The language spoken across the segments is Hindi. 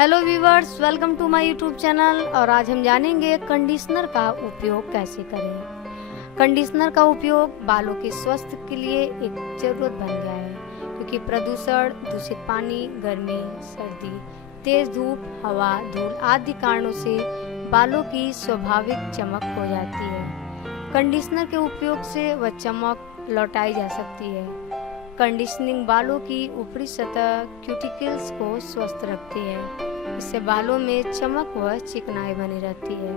Hello viewers, welcome to my YouTube channel. और आज हम जानेंगे कंडीशनर का उपयोग कैसे करें। कंडीशनर का उपयोग बालों के स्वास्थ्य के लिए एक जरूरत बन गया है, क्योंकि प्रदूषण, दूषित पानी, गर्मी, सर्दी, तेज धूप, हवा, धूल आदि कारणों से बालों की स्वाभाविक चमक खो जाती है। कंडीशनर के उपयोग से वह चमक लौटाई जा सकती है। कंडीशनिंग बालों की ऊपरी सतह क्यूटिकल्स को स्वस्थ रखती है। इससे बालों में चमक व चिकनाई बनी रहती है।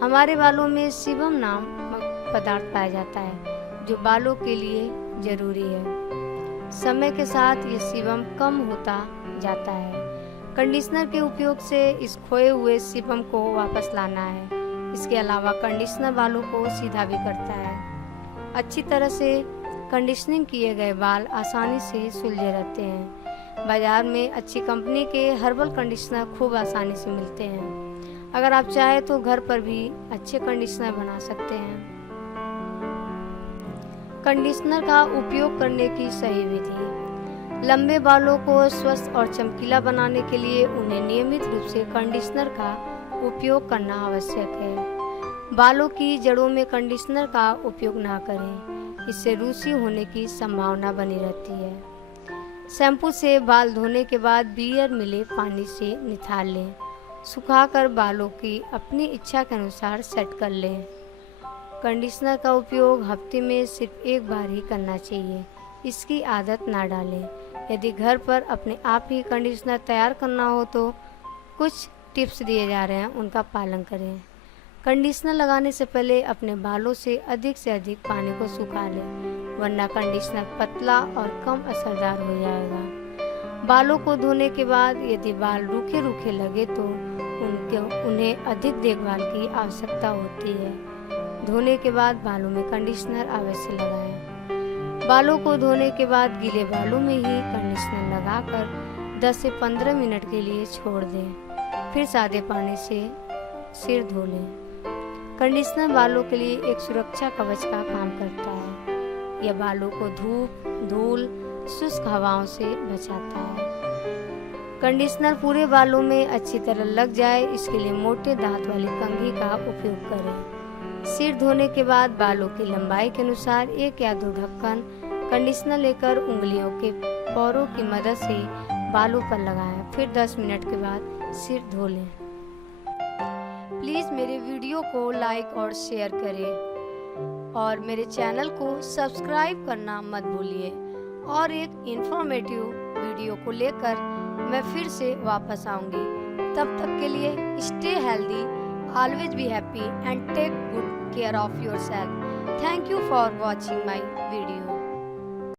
हमारे बालों में सीबम नामक पदार्थ पाया जाता है, जो बालों के लिए जरूरी है। समय के साथ ये सीबम कम होता जाता है। कंडीशनर के उपयोग से इस खोए हुए सीबम को वापस लाना है। इसके अलावा कंडीशनर बालों को सीधा भी करता है। अच्छी तरह से कंडीशनिंग किए गए बाल आसानी से सुलझे रहते हैं। बाजार में अच्छी कंपनी के हर्बल कंडीशनर खूब आसानी से मिलते हैं। अगर आप चाहें तो घर पर भी अच्छे कंडीशनर बना सकते हैं। कंडीशनर का उपयोग करने की सही विधि। लंबे बालों को स्वस्थ और चमकीला बनाने के लिए उन्हें नियमित रूप से कंडीशनर का उपयोग करना आवश्यक है। बालों की जड़ों में कंडीशनर का उपयोग ना करें, इससे रूसी होने की संभावना बनी रहती है। शैम्पू से बाल धोने के बाद बियर मिले पानी से निथार लें। सुखाकर बालों की अपनी इच्छा के अनुसार सेट कर लें। कंडीशनर का उपयोग हफ्ते में सिर्फ एक बार ही करना चाहिए। इसकी आदत ना डालें। यदि घर पर अपने आप ही कंडीशनर तैयार करना हो तो कुछ टिप्स दिए जा रहे हैं, उनका पालन करें। कंडीशनर लगाने से पहले अपने बालों से अधिक पानी को सुखा लें, वरना कंडीशनर पतला और कम असरदार हो जाएगा। बालों को धोने के बाद यदि बाल रूखे रूखे लगे तो उन्हें अधिक देखभाल की आवश्यकता होती है। धोने के बाद बालों में कंडीशनर अवश्य लगाएं। बालों को धोने के बाद गीले बालों में ही कंडीशनर लगाकर 10 से 15 मिनट के लिए छोड़ दें। फिर सादे पानी से सिर धो लें। कंडीशनर बालों के लिए एक सुरक्षा कवच का काम करता है। यह बालों को धूप, धूल, शुष्क हवाओं से बचाता है। कंडीशनर पूरे बालों में अच्छी तरह लग जाए, इसके लिए मोटे दांत वाली कंघी का उपयोग करें। सिर धोने के बाद बालों की लंबाई के अनुसार 1 या 2 ढक्कन कंडीशनर लेकर उंगलियों के पोरों की मदद से बालों पर लगाएं। फिर 10 मिनट के बाद सिर धो लें। प्लीज़ मेरे वीडियो को लाइक और शेयर करें और मेरे चैनल को सब्सक्राइब करना मत भूलिए। और एक इंफॉर्मेटिव वीडियो को लेकर मैं फिर से वापस आऊँगी। तब तक के लिए stay healthy, always be happy and take good care of yourself. Thank you for watching my video.